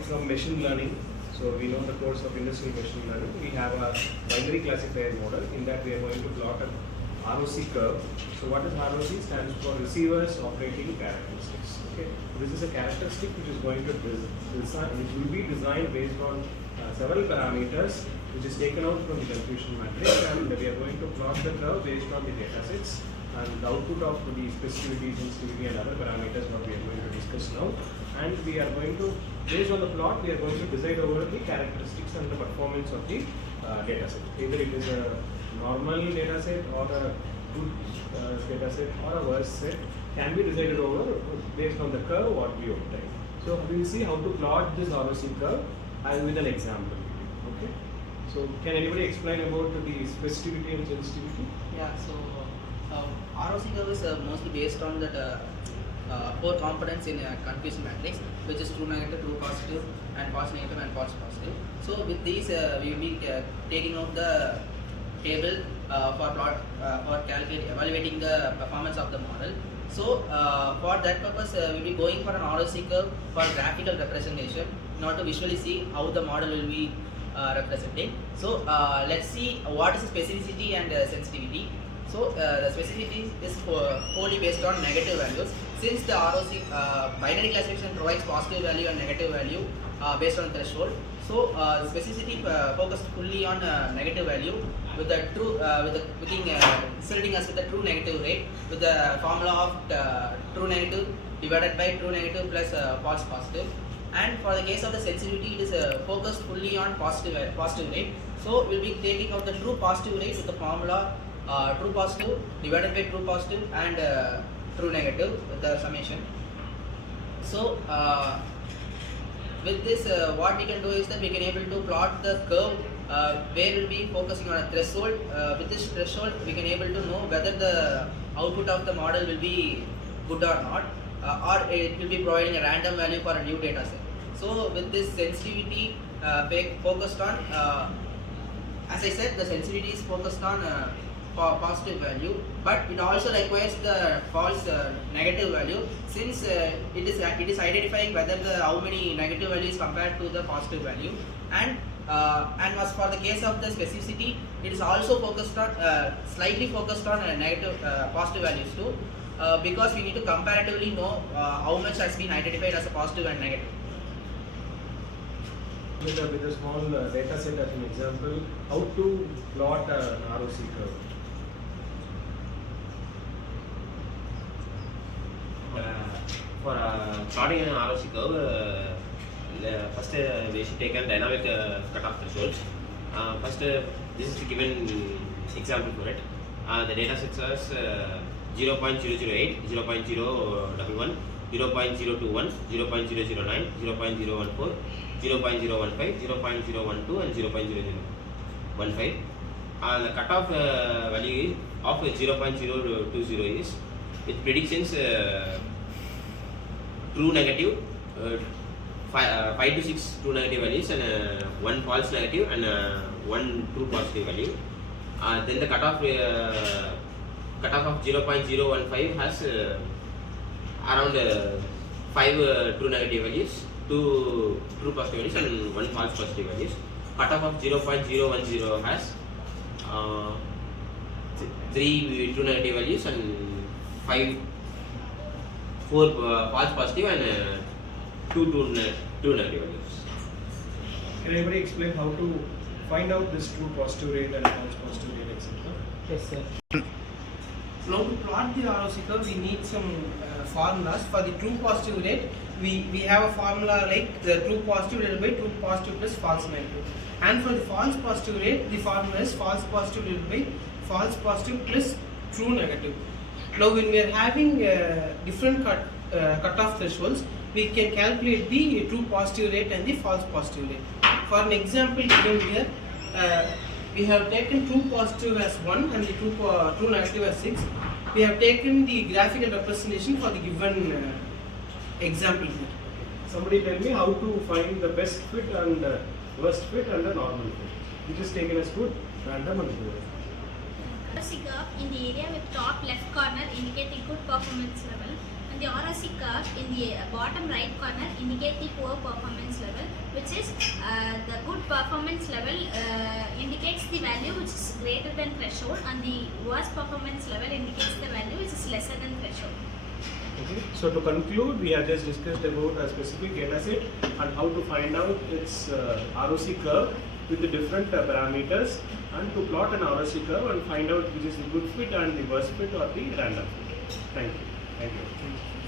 topic from machine learning. So we know the course of industrial machine learning. We have a binary classifier model. In that we are going to plot a ROC curve. So what is ROC? Stands for receivers operating characteristics. Okay. This is a characteristic which is going to design, which will be designed based on several parameters, which is taken out from the confusion matrix, and we are going to plot the curve based on the data sets and the output of the specificity, sensitivity and other parameters what we are going to discuss now. And we are going to, based on the plot, we are going to decide over the characteristics and the performance of the data set. Either it is a normal data set or a good data set or a worse set can be decided over based on the curve what we obtain. So we will see how to plot this ROC curve and with an example. Okay. So can anybody explain about the specificity and sensitivity? Yeah. So ROC curve is mostly based on that four components in a confusion matrix, which is true negative, true positive, and false negative and false positive. So with these, we will be taking out the table for evaluating the performance of the model. So for that purpose, we will be going for an ROC curve for graphical representation in order to visually see how the model will be representing. So let's see what is the specificity and sensitivity. So the specificity is wholly based on negative values. Since the ROC binary classification provides positive value and negative value based on threshold, so specificity focused fully on negative value with the true inserting us with the true negative rate with the formula of true negative divided by true negative plus false positive. And for the case of the sensitivity, it is focused fully on positive rate. So we'll be taking out the true positive rate with the formula true positive divided by true positive and true negative with the summation. So with this, what we can do is that we can able to plot the curve where we'll be focusing on a threshold. With this threshold, we can able to know whether the output of the model will be good or not, or it will be providing a random value for a new data set. So with this sensitivity focused on, as I said, the sensitivity is focused on positive value, but it also requires the false negative value, since it is identifying whether how many negative values compared to the positive value. And as for the case of the specificity, it is also focused on slightly focused on negative positive values too, because we need to comparatively know how much has been identified as a positive and negative. With a small data set as an example, how to plot an ROC curve? For plotting an ROC curve, first we should take a dynamic cutoff thresholds. First, this is a given example for it. The data sets are 0.008, 0.011, 0.021, 0.009, 0.014, 0.015, 0.012 and 0.015. The cutoff value of 0.020 is with predictions true negative, 5 to 6 true negative values and 1 false negative and 1 true positive value. Then the cutoff of 0.015 has around 5 true negative values, 2 true positive values and 1 false positive values. Cutoff of 0.010 has 3 true negative values and 4 false positive and 2 true negative values. Can anybody explain how to find out this true positive rate and false positive rate, etc.? Yes, sir. So now to plot the ROC curve, we need some formulas. For the true positive rate, we have a formula like the true positive divided by true positive plus false negative. And for the false positive rate, the formula is false positive divided by false positive plus true negative. Now when we are having different cutoff thresholds, we can calculate the true positive rate and the false positive rate. For an example given here, we have taken true positive as 1 and the true negative as 6. We have taken the graphical representation for the given example here. Somebody tell me how to find the best fit and worst fit and the normal fit. Which is taken as good, random and good. ROC curve in the area with top left corner indicating good performance level, and the ROC curve in the bottom right corner indicate the poor performance level, which is the good performance level indicates the value which is greater than threshold, and the worst performance level indicates the value which is lesser than threshold. Okay. So to conclude, we have just discussed about a specific data set and how to find out its ROC curve with the different parameters, and to plot an ROC curve and find out which is the good fit and the worst fit or the random fit. Thank you. Thank you.